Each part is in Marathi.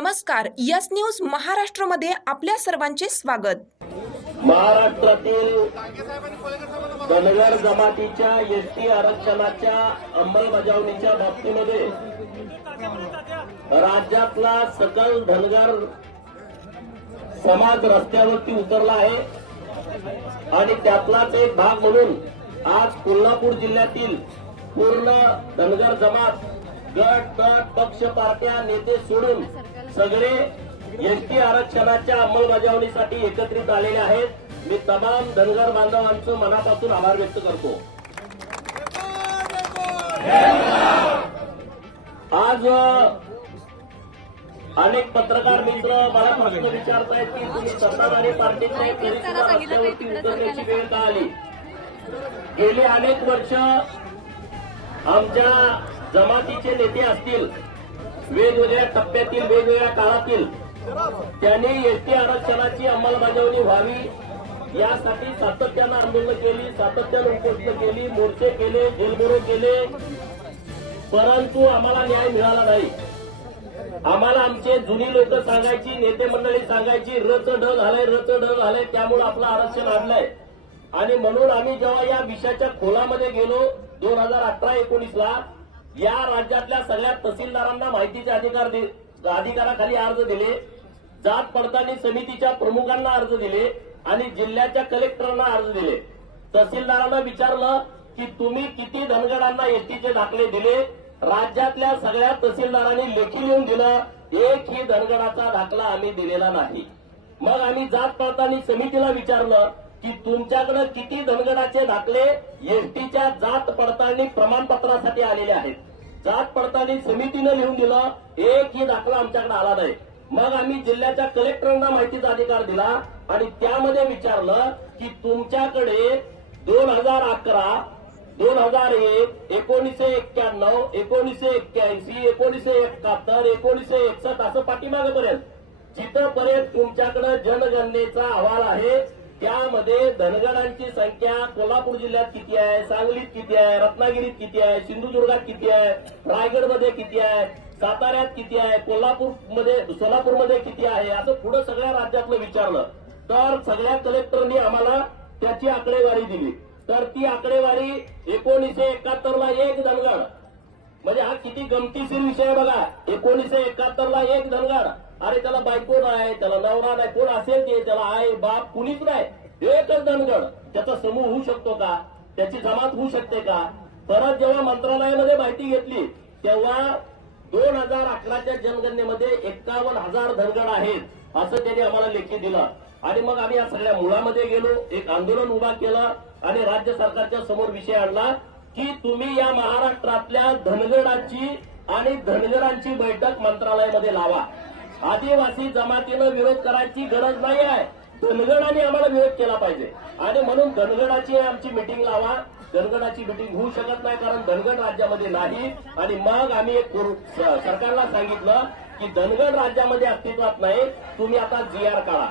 नमस्कार यस न्यूज महाराष्ट्रमध्ये आपल्या सर्वांचे स्वागत. महाराष्ट्रातील धनगर जमातीच्या एस टी आरक्षणाच्या अंमलबजावणीच्या बाबतीमध्ये राज्यातला सकल धनगर समाज रस्त्यावरती उतरला आहे आणि त्यातलाच एक भाग म्हणून आज कोल्हापूर जिल्ह्यातील पूर्ण धनगर जमात गट गट पक्ष पार्ट्या नेते सोडून सगळे एसटी आरक्षणाच्या अंमलबजावणीसाठी एकत्रित आलेले आहेत. मी तमाम धनगर बांधवांचं मनापासून आभार व्यक्त करतो. आज अनेक पत्रकार मित्र मला प्रश्न विचारतायत की तुम्ही सत्ताधारी पार्टीचे उतरण्याची वेळ का आली? गेली अनेक वर्ष आमच्या जमातीचे नेते असतील वेगवेगळ्या टप्प्यातील वेगवेगळ्या काळातील त्यांनी एसटी आरक्षणाची अंमलबजावणी व्हावी. यासाठी सातत्यानं आंदोलन केली सातत्यानं उपोषण केली मोर्चे केले जेलबरो केले. परंतु आम्हाला न्याय मिळाला नाही. आम्हाला आमचे जुनी लोक सांगायची नेते मंडळी सांगायची रच ढ झालंय रच ढ झालंय त्यामुळे आपलं आरक्षण आणलंय. आणि म्हणून आम्ही जेव्हा या विषयाच्या खोलामध्ये गेलो दोन हजार अठरा एकोणीसला या राज्यातल्या सगळ्या तहसीलदारांना माहितीचे अधिकार अधिकाराखाली अर्ज दिले. जात पडताळणी समितीच्या प्रमुखांना अर्ज दिले आणि जिल्ह्याच्या कलेक्टरांना अर्ज दिले. तहसीलदारांना विचारलं की तुम्ही किती धनगडांना एसटीचे दाखले दिले? राज्यातल्या सगळ्या तहसीलदारांनी लेखी लिहून दिलं एक ही धनगडाचा दाखला आम्ही दिलेला नाही. मग आम्ही जात पडताळणी समितीला विचारलं की तुमच्याकडे किती धनगराचे दाखले एसटीच्या जात पडताळणी प्रमाणपत्रासाठी आलेले आहेत. जात पडताळणी समितीनं लिहून दिलं एक ही दाखला आमच्याकडे आला नाही. मग आम्ही जिल्ह्याच्या कलेक्टरांना माहितीचा अधिकार दिला आणि त्यामध्ये विचारलं की तुमच्याकडे दोन हजार अकरा दोन हजार एक एकोणीसशे एक्क्याण्णव एकोणीसशे एक्क्याऐंशी एकोणीसशे एकाहत्तर एकोणीसशे एकसष्ट असं पाठीमागेपर्यंत. जिथपर्यंत तुमच्याकडे जनगणनेचा अहवाल आहे त्यामध्ये धनगडांची संख्या कोल्हापूर जिल्ह्यात किती आहे सांगलीत किती आहे रत्नागिरीत किती आहे सिंधुदुर्गात किती आहे रायगडमध्ये किती आहे साताऱ्यात किती आहे कोल्हापूरमध्ये सोलापूरमध्ये किती आहे असं पुढे सगळ्या राज्यातलं विचारलं. तर सगळ्या कलेक्टरनी आम्हाला त्याची आकडेवारी दिली. तर ती आकडेवारी एकोणीसशे एकाहत्तर ला एक धनगड. म्हणजे हा किती गमतीशीर विषय बघा. एकोणीसशे एकाहत्तर ला एक धनगड. अरे त्याला बायको नाही त्याला नवरा नाही कोण असेल ते त्याला आई बाप कुणीच नाही. एकच धनगड त्याचा समूह होऊ शकतो का? त्याची जमात होऊ शकते का? परत जेव्हा मंत्रालयामध्ये माहिती घेतली तेव्हा दोन हजार अकराच्या जनगणनेमध्ये एक्कावन्न हजार धनगड आहेत असं त्यांनी आम्हाला लेखी दिलं. आणि मग आम्ही या सगळ्या मुळामध्ये गेलो एक आंदोलन उभा केलं आणि राज्य सरकारच्या समोर विषय आणला की तुम्ही या महाराष्ट्रातल्या धनगडाची आणि धनगरांची बैठक मंत्रालयामध्ये लावा. आदिवासी जमातीला विरोध करायची गरज नाही आहे. धनगडाने आम्हाला विरोध केला पाहिजे. आणि म्हणून धनगडाची आमची मिटिंग लावा. धनगडाची मिटिंग होऊ शकत नाही कारण धनगड राज्यामध्ये नाही. आणि मग आम्ही एक सरकारला सांगितलं की धनगड राज्यामध्ये अस्तित्वात नाही. तुम्ही आता जी आर काढा.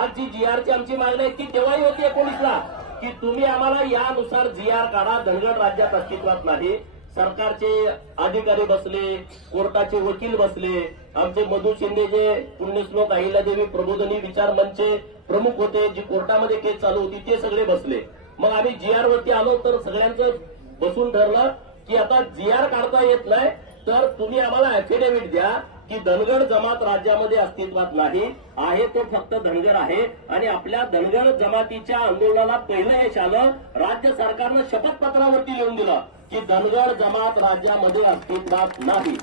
आज जी जी आरची आमची मागणी आहे ती तेव्हाही होती एकोणीसला. की तुम्ही आम्हाला यानुसार जी आर काढा. धनगड राज्यात अस्तित्वात नाही. सरकारचे अधिकारी बसले कोर्टाचे वकील बसले. आमचे मधु शिंदे जे पुण्यश्लोक अहिल्यादेवी प्रबोधनी विचार मंचचे प्रमुख होते जी कोर्टामध्ये केस चालू होती ते सगळे बसले. मग आम्ही जी आर वरती आलो तर सगळ्यांचं बसून ठरलं की आता जी आर काढता येत नाही तर तुम्ही आम्हाला अफिडेव्हिट द्या की धनगड जमात राज्यामध्ये अस्तित्वात नाही आहे तो फक्त धनगर आहे. आणि आपल्या धनगर जमातीच्या आंदोलनाला पहिलं यश आलं राज्य सरकारनं शपथपत्रावरती लिहून दिलं. की धनगर जमात राज्यामध्ये अस्तित्वात नाही.